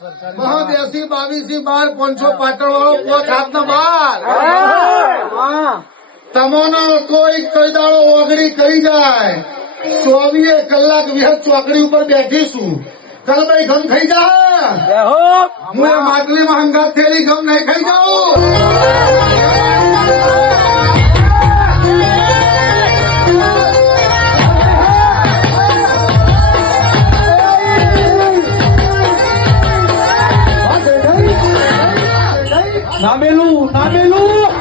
મહાદેશી 22 12 500 પાટણ વાળો 5 હાથના બાર તમોનો કોઈ દાડો ઓગળી કરી જાય 24 કલાક વિહત ચોકડી ઉપર બેઠીશું કલભાઈ ગમ થઈ જાય હું એ માટલીમાં હંગાત થયેલી ગમ નહીં ખાઈ જાઉં નામેલું